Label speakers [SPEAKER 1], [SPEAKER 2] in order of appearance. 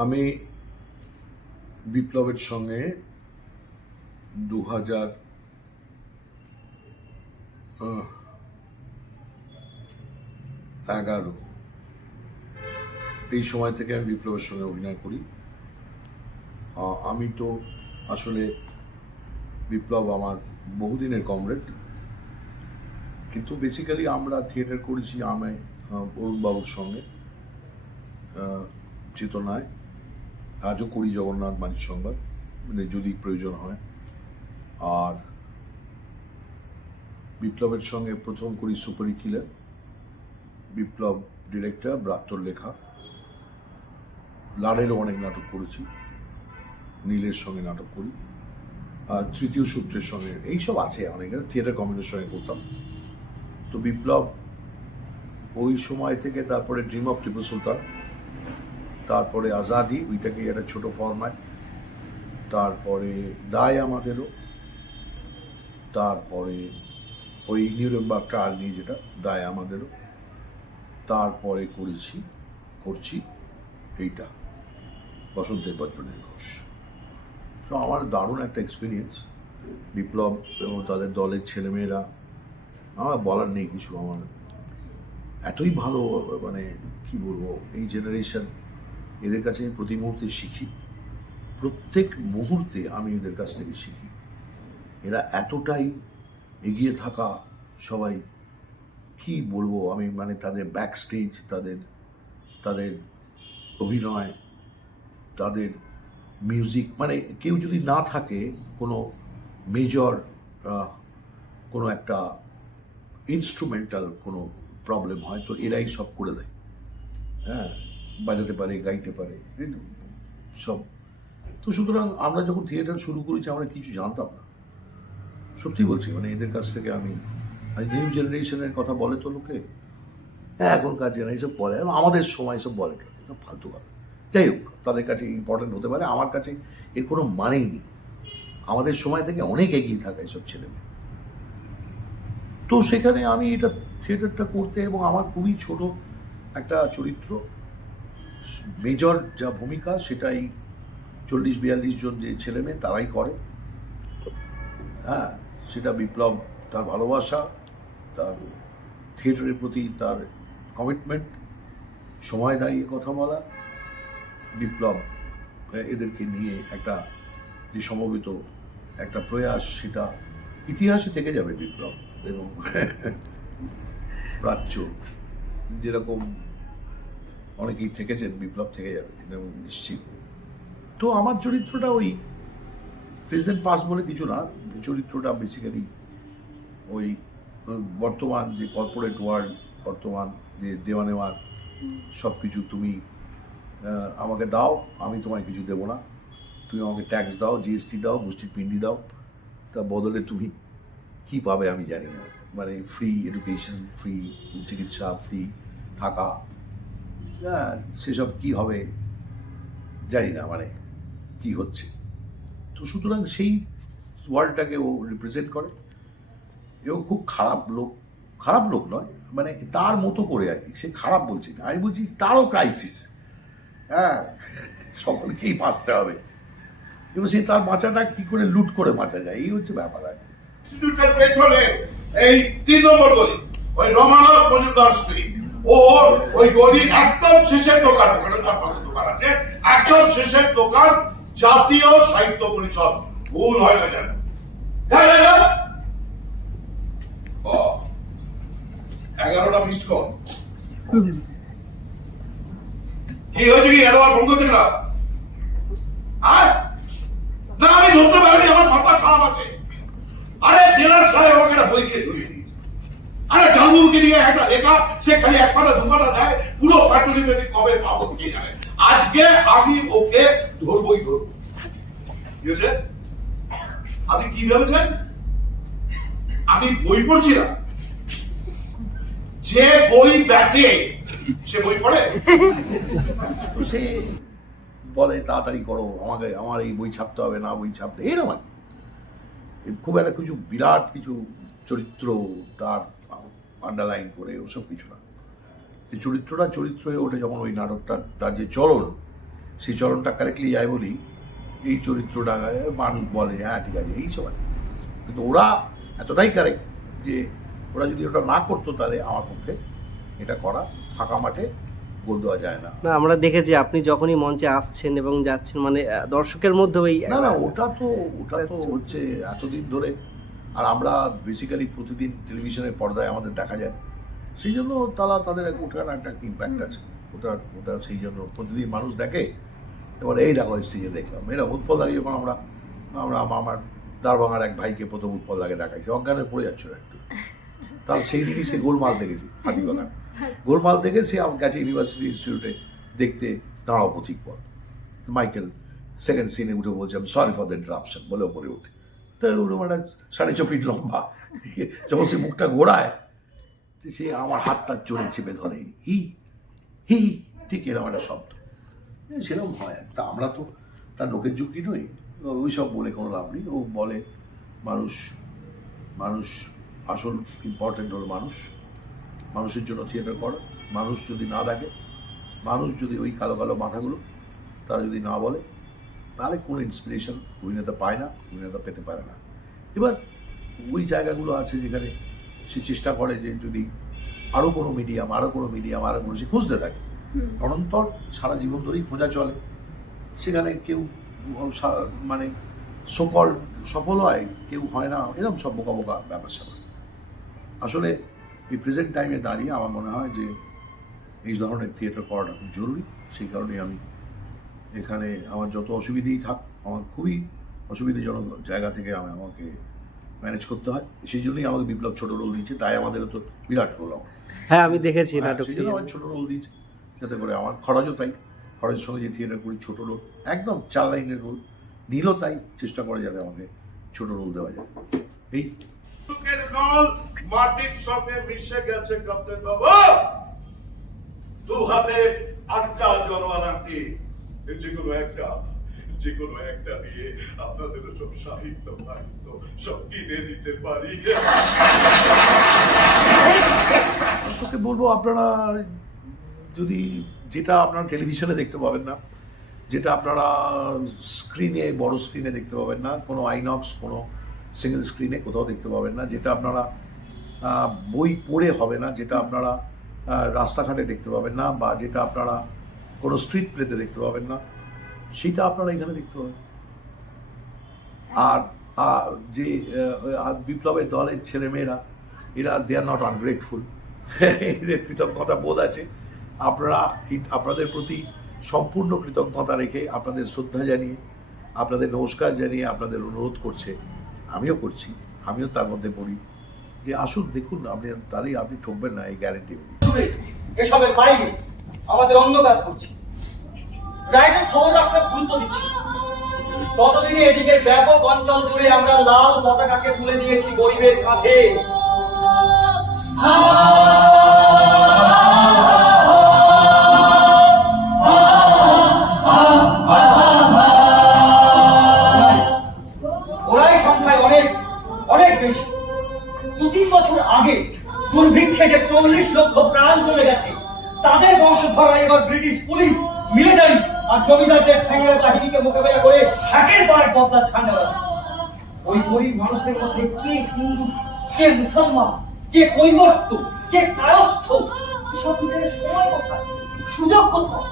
[SPEAKER 1] আমি বিপ্লবের সঙ্গে দু হাজার এগারো। এই সময় থেকে আমি বিপ্লবের সঙ্গে অভিনয় করি। আমি তো আসলে বিপ্লব আমার বহুদিনের কমরেড। কিন্তু বেসিক্যালি আমরা থিয়েটার করেছি আমি অরুণবাবুর সঙ্গে চেতনায়। আজও করি জগন্নাথ বাণিজ্য সংবাদ মানে যদি প্রয়োজন হয়। আর বিপ্লবের সঙ্গে প্রথম করি সুপারি কিলার, বিপ্লব ডিরেক্টর ব্রাত্তর লেখা। লাড়েরও অনেক নাটক করেছি, নীলের সঙ্গে নাটক করি, আর তৃতীয় সূত্রের সঙ্গে এইসব আছে অনেক, থিয়েটার কমেডির সঙ্গে করতাম। তো বিপ্লব ওই সময় থেকে তারপরে ড্রিম অফ টিপু সুলতান তারপরে আজাদি, ওইটাকে একটা ছোট ফরম্যাট তারপরে দায় আমাদেরও। তারপরে ওই নিউরেমবার্গ ট্রায়াল নিয়ে যেটা, দায় আমাদেরও। তারপরে করেছি, করছি এইটা। বসন্তের বজ্রনের ঘোষ। তো আমার দারুণ একটা এক্সপিরিয়েন্স বিপ্লব এবং তাদের দলের ছেলেমেয়েরা। আমার বলার নেই কিছু আমার। এতই ভালো মানে কি বলব, এই জেনারেশন এদের কাছে আমি প্রতি মুহূর্তে শিখি। প্রত্যেক মুহূর্তে আমি এদের কাছ থেকে শিখি। এরা এতটাই এগিয়ে থাকা সবাই কি বলব? আমি মানে তাদের ব্যাক স্টেজ তাদের তাদের অভিনয়, তাদের মিউজিক মানে কেউ যদি না থাকে, কোনো মেজর কোনো একটা ইনস্ট্রুমেন্টাল কোনো প্রবলেম হয়, তো এরাই সব করে দেয়। হ্যাঁ? বাজাতে পারে, গাইতে পারে সব। তো সুতরাং আমরা যখন থিয়েটার শুরু করেছি, আমরা কিছু জানতাম না। সত্যি বলছি মানে এদের কাছ থেকে আমি নিউ জেনারেশনের কথা বলে তো লোকে? হ্যাঁ এখনকার জেনারেশন বলে আমাদের সময় সব বলে ফালতু কথা। যাই হোক, তাদের কাছে ইম্পর্টেন্ট হতে পারে, আমার কাছে এর কোনো মানেই নেই। আমাদের সময় থেকে অনেক এগিয়ে থাকে এসব ছেলেমেয়ে। তো সেখানে আমি এটা থিয়েটারটা করতে, এবং আমার খুবই ছোট একটা চরিত্র মেজর যা ভূমিকা সেটাই চল্লিশ বিয়াল্লিশ জন যে ছেলে মেয়ে, তারাই করে। হ্যাঁ সেটা বিপ্লব তার ভালোবাসা, তার থিয়েটারের প্রতি তার কমিটমেন্ট সময় দাঁড়িয়ে কথা বলা, বিপ্লব এদেরকে নিয়ে একটা যে সমবেত একটা প্রয়াস, সেটা ইতিহাসে থেকে যাবে বিপ্লব এবং প্রাচ্য, যেরকম অনেকেই থেকেছেন, বিপ্লব থেকে যাবে, এটা নিশ্চিত। তো আমার চরিত্রটা ওই প্রেজেন্ট পাস বলে কিছু না, চরিত্রটা বেসিক্যালি ওই বর্তমান যে কর্পোরেট ওয়ার্ল্ড বর্তমান যে দেওয়া নেওয়ার সব কিছু তুমি আমাকে দাও, আমি তোমায় কিছু দেবো না। তুমি আমাকে ট্যাক্স দাও জিএসটি দাও, গোষ্ঠীর পিন্ডি দাও, তা বদলে তুমি কি পাবে আমি জানি না। মানে ফ্রি এডুকেশন ফ্রি চিকিৎসা ফ্রি থাকা সেসব কি হবে? জানি না মানে কি হচ্ছে? তো সুতরাং সেই ওয়ার্ল্ডটাকে ও রিপ্রেজেন্ট করে। এবং খুব খারাপ লোক খারাপ লোক নয় মানে তার মতো করে আর কি। সে খারাপ বলছি না। আমি বলছি তারও ক্রাইসিস হ্যাঁ সকলকেই বাঁচতে হবে। এবং সে তার বাঁচাটা কি করে লুট করে বাঁচা যায়? এই হচ্ছে ব্যাপার আর কি।
[SPEAKER 2] পেছনে এই তিন নম্বর গলি, ওই রমানাথ মজুমদার স্ট্রিট ওর ওই গলির একদম শেষের দোকান ওখানে চার দোকান আছে একদম শেষের দোকান জাতীয় সাহিত্য পরিষদ। ভুল হয় না। ও, এগারোটা মিস কল। কি হয়েছে কি? এত ফোন করছে না? আর না আমি ধরতে পারিনি আমার মাথা খারাপ আছে। আরে জেলার সাহেব আমাকে বই দিয়ে ঝুলিয়ে আরে জামুকে নিয়ে একটা লেখা সে খালি এক পাটা, দু পাটা দেয়, পুরো বেদি কবে পাবো কে জানে আজকে আমি ওকে ধরবই ধরবো। কি হয়েছে আপনি কি ভেবেছেন? আমি বই পড়ছি না যে বই বেচে, সে বই পড়ে?
[SPEAKER 1] সে বলে, তাড়াতাড়ি করো, আমাকে, আমার এই বই ছাপতে হবে, না বই ছাপতে এরকম আর খুব একটা কিছু, বিরাট কিছু চরিত্র তার আন্ডারলাইন করে ওসব কিছু না। এই চরিত্রটা চরিত্র হয়ে ওঠে যখন ওই নাটকটা তার যে চলন সেই চরণটা কারেক্টলি যায় বলি এই চরিত্রটা মানুষ বলে হ্যাঁ ঠিক আছে এই সব আর কিন্তু ওরা এতটাই কারেক্ট যে ওরা যদি ওটা না করতো তাহলে আমার পক্ষে এটা করা ফাঁকা মাঠে গোল দেওয়া যায় না।
[SPEAKER 3] না আমরা দেখেছি আপনি যখনই মঞ্চে আসছেন এবং যাচ্ছেন মানে দর্শকের মধ্যে ওই
[SPEAKER 1] না না ওটা তো ওটা তো হচ্ছে এতদিন ধরে আর আমরা বেসিক্যালি প্রতিদিন টেলিভিশনের পর্দায় আমাদের দেখা যায়। সেই জন্য তারা তাদের এক- ওটার একটা ইম্প্যাক্ট আছে। ওটা ওটা সেই জন্য প্রতিদিন মানুষ দেখে। এবার এই দেখো স্টেজে দেখলাম। এরা উৎপল দাগে যখন আমরা আমরা আমার দারভাঙার এক ভাইকে প্রথম উৎপল দাগে দেখাইছি। অজ্ঞানে পড়ে যাচ্ছিল একটু। তার সেই দিনই সে গোলমাল দেখেছি হাতিবাগান গোলমাল দেখে সে আমার কাছে ইউনিভার্সিটি ইনস্টিটিউটে দেখতে দাঁড়াও পথিক পথ মাইকেল সেকেন্ড সিনে উঠে বলছে আমি সরি ফর দ্য ইন্টারাপশন বলে ওপরে উঠে। তো ওরকম একটা সাড়ে ছ ফিট লম্বা। যখন সে মুখটা ঘোরায় সে আমার হাতটা চড়ে চেপে ধরে। হি হি, ঠিক এরকম একটা শব্দ। সেরকম হয়। তা আমরা তো তার লোকের যুক্তি নই। ওই সব বলে কোনো লাভ নেই। ও বলে, মানুষ মানুষ আসল ইম্পর্টেন্ট হলো মানুষ। মানুষের জন্য থিয়েটার করা। মানুষ যদি না দেখে, মানুষ যদি ওই কালো কালো মাথাগুলো তারা যদি না বলে তাহলে কোনো ইন্সপিরেশন অভিনেতা পায় না অভিনেতা পেতে পারে না। এবার ওই জায়গাগুলো আছে যেখানে সে চেষ্টা করে যে যদি আরও কোনো মিডিয়াম আরও কোনো মিডিয়াম আরও কোনো সে খুঁজতে থাকে। অনন্তর সারা জীবন ধরেই খোঁজা চলে। সেখানে কেউ মানে সকল সফল হয় কেউ হয় না এরকম সব বোকা বোকা ব্যাপার স্যাপার। আসলে এই প্রেজেন্ট টাইমে দাঁড়িয়ে আমার মনে হয় যে এই ধরনের থিয়েটার করাটা খুব জরুরি। সেই কারণে আমি এখানে আমার যত অসুবিধেই থাক আমার খুবই অসুবিধাজনক জায়গা থেকে আমি আমাকে ম্যানেজ করতে হয়। সেই জন্যই আমাকে বিপ্লব ছোট রোল দিয়েছে তাই আমাদেরও তো বিরাট রোল আমার
[SPEAKER 3] হ্যাঁ আমি দেখেছি
[SPEAKER 1] হ্যাঁ, সেই জন্য আমার ছোট রোল দিয়েছে যাতে করে আমার খরচও তাই। খরচের সঙ্গে যে থিয়েটার করি ছোট রোল একদম চার লাইনের রোল নীলও তাই চেষ্টা করে যাতে আমাকে ছোট রোল দেওয়া যায়। এই
[SPEAKER 2] মাটির সঙ্গে মিশে গেছে কাপ্তেন বাবু দু হাতে আটটা আঁকি যে কোনো একটা, যে কোনো একটা দিয়ে আপনাদের সব সাহিত্য সাহিত্য সব কিনে নিতে পারি।
[SPEAKER 1] দর্শককে বলব, আপনারা যদি যেটা আপনারা টেলিভিশনে দেখতে পাবেন না, যেটা আপনারা স্ক্রিনে, বড় স্ক্রিনে দেখতে পাবেন না, কোনো আইনক্স, কোনো সিঙ্গেল স্ক্রিনে কোথাও দেখতে পাবেন না, যেটা আপনারা বই পড়ে হবে না, যেটা আপনারা রাস্তাঘাটে দেখতে পাবেন না, বা যেটা আপনারা কোনো স্ট্রিট প্লেতে দেখতে পাবেন না। সেটা আপনারা এখানে দেখতে পাবেন। আর যে বিপ্লবের দলের ছেলেমেয়েরা এরা দে আর নট আনগ্রেটফুল এদের কৃতজ্ঞতা বোধ আছে। আপনারা আপনাদের প্রতি সম্পূর্ণ কৃতজ্ঞতা রেখে আপনাদের শ্রদ্ধা জানিয়ে আপনাদের নমস্কার জানিয়ে আপনাদের অনুরোধ করছে। আমিও করছি। আমিও তার মধ্যে পড়ি। যে আসুন দেখুন আপনি তাহলেই আপনি ঠকবেন না এই গ্যারেন্টি
[SPEAKER 4] এসবের বাইরে। আমাদের অন্য কাজ করছি। রাইডের খবর রাখতে গুরুত্ব দিচ্ছি। ততদিনে এদিকে ব্যাপক অঞ্চল জুড়ে আমরা লাল পতাকাকে তুলে দিয়েছি গরিবের কাঁধে। এবার ব্রিটিশ পুলিশ মিলিটারি আর জমিদারদের ঠ্যাংরা বাহিনীকে মোকাবেলা করে একের পর এক বদলা ছাড়া যাচ্ছে ওই গরিব মানুষদের মধ্যে কে হিন্দু, কে মুসলমান, কে কৈবর্ত, কে কায়স্থ, এসব বিষয়ে সময় কোথায়? সুযোগ কোথায়?